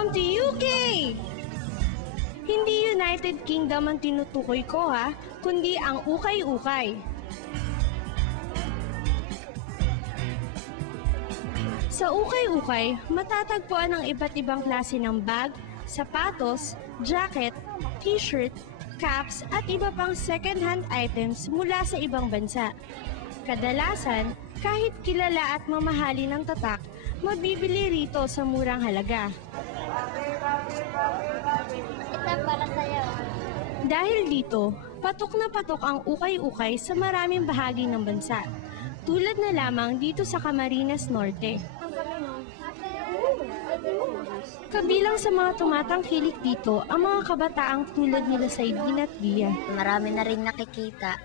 Welcome to UK! Hindi United Kingdom ang tinutukoy ko ha, kundi ang ukay-ukay. Sa ukay-ukay, matatagpuan ang iba't ibang klase ng bag, sapatos, jacket, t-shirt, caps at iba pang second-hand items mula sa ibang bansa. Kadalasan, kahit kilala at mamahali ng tatak, mabibili rito sa murang halaga. Ito para sa'yo. Dahil dito, patok na patok ang ukay-ukay sa maraming bahagi ng bansa, tulad na lamang dito sa Camarines Norte. Kabilang sa mga tumatangkilik dito ang mga kabataang tulad nila Saidin at Gia. Marami na rin nakikita.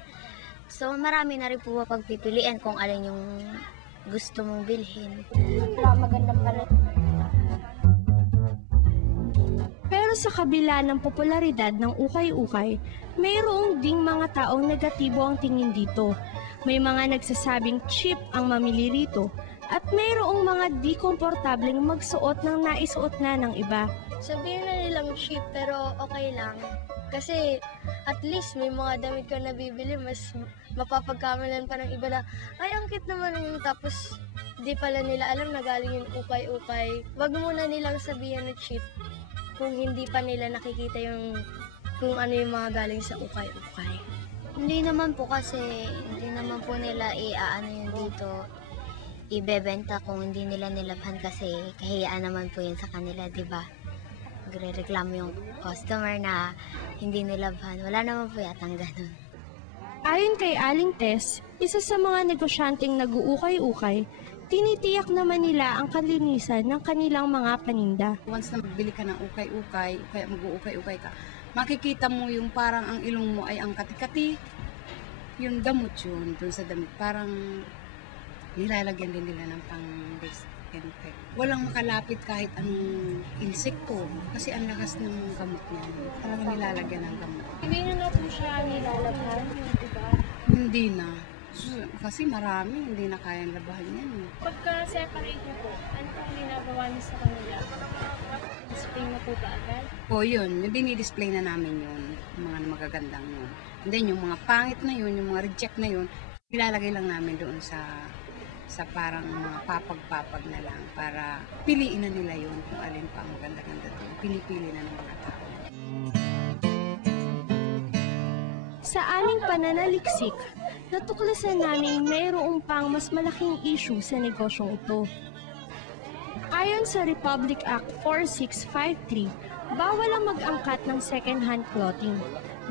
So marami na rin po mapagpipilian kung alin yung gusto mong bilhin. Maganda pala. Pero sa kabila ng popularidad ng ukay-ukay, mayroong ding mga taong negatibo ang tingin dito. May mga nagsasabing cheap ang mamili rito at mayroong mga di komportableng magsuot ng naisuot na ng iba. Sabihin na nilang cheap pero okay lang. Kasi at least may mga damit ka nabibili, mas mapapagkamalan pa ng iba na, ay ang cute naman yung tapos di pala nila alam na galing yung ukay-ukay. Wag muna nilang sabihin na cheap kung hindi pa nila nakikita yung kung ano yung mga galing sa ukay-ukay. Hindi naman po kasi, hindi naman po nila iaano yun dito, ibebenta kung hindi nila nilabhan kasi kahiyaan naman po yun sa kanila, di ba? Nagre-reklamo yung customer na hindi nilabhan. Wala naman po yatang ganun. Ayon kay Aling Tess, isa sa mga negosyanteng nag-uukay-ukay, tinitiyak naman nila ang kalinisan ng kanilang mga paninda. Once na magbili ka ng ukay-ukay, kaya mag-uukay-ukay ka, makikita mo yung parang ang ilong mo ay ang kati-kati. Yung damot yun, dun sa damit. Parang nilalagyan din nila ng pang-disinfect. Walang makalapit kahit anong insekto kasi ang lakas ng gamot niya. Talagang nilalagyan ng gamot. Hindi na po siya nilalabhan, diba? Hindi na. Kasi marami, hindi na kayang labahan yan. Pagka-separate niyo po, ano pong ginagawa niyo sa kanila? Display na po ba agad? O yun, yung dinidisplay na namin yun, yung mga magagandang yun. And then yung mga pangit na yun, yung mga reject na yun, ilalagay lang namin doon sa parang mga papag-papag na lang para piliin na nila yun kung alin pa ang maganda-ganda doon. Pili-pili na ng mga tao. Sa aming pananaliksik, natuklasan namin mayroong pang mas malaking issue sa negosyong ito. Ayon sa Republic Act 4653, bawal ang mag-angkat ng second-hand clothing.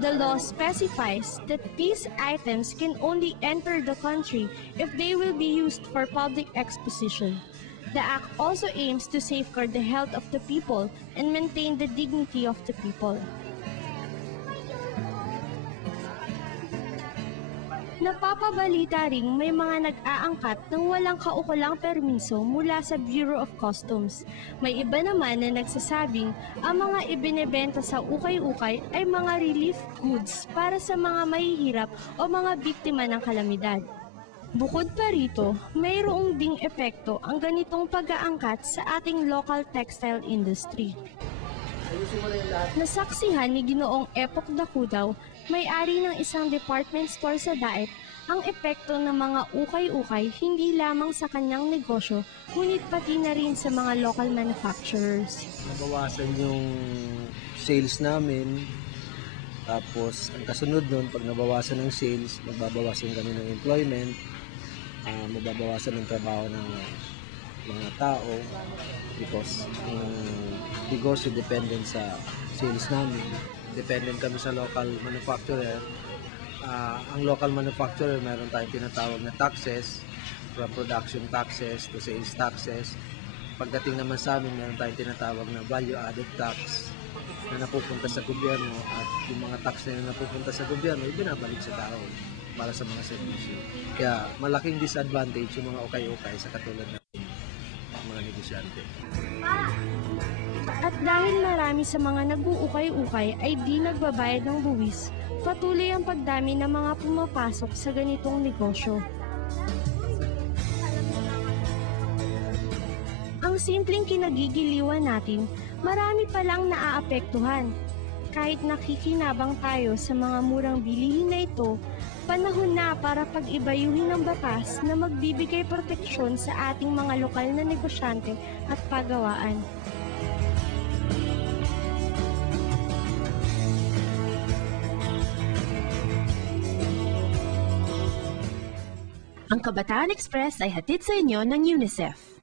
The law specifies that these items can only enter the country if they will be used for public exposition. The act also aims to safeguard the health of the people and maintain the dignity of the people. Napapabalita ring may mga nag-aangkat ng walang kaukulang permiso mula sa Bureau of Customs. May iba naman na nagsasabing ang mga ibinebenta sa ukay-ukay ay mga relief goods para sa mga mahihirap o mga biktima ng kalamidad. Bukod pa rito, mayroong ding epekto ang ganitong pag-aangkat sa ating local textile industry. Nasaksihan ni Ginoong Epok Dakudaw, may-ari ng isang department store sa Daet, ang epekto ng mga ukay-ukay hindi lamang sa kanyang negosyo, ngunit pati na rin sa mga local manufacturers. Nabawasan yung sales namin, tapos ang kasunod nun, pag nabawasan ng sales, magbabawasan kami ng employment, mababawasan ng trabaho ng mga tao because ang negosyo dependent sa sales namin. Dependent kami sa local manufacturer. Ang local manufacturer, meron tayong tinatawag na taxes, from production taxes to sales taxes. Pagdating naman sa amin, meron tayong tinatawag na value added tax na napupunta sa gobyerno at yung mga tax na napupunta sa gobyerno, ibinabalik sa tao para sa mga servisyo. Kaya malaking disadvantage yung mga ukay-ukay sa katulad ng mga negosyante. At dahil marami sa mga nag-uukay-ukay ay di nagbabayad ng buwis, patuloy ang pagdami ng mga pumapasok sa ganitong negosyo. Ang simpleng kinagigiliwan natin, marami palang naaapektuhan. Kahit nakikinabang tayo sa mga murang bilihin na ito, panahon na para pag-ibayuhin ng batas na magbibigay proteksyon sa ating mga lokal na negosyante at pagawaan. Ang Kabataan Express ay hatid sa inyo ng UNICEF.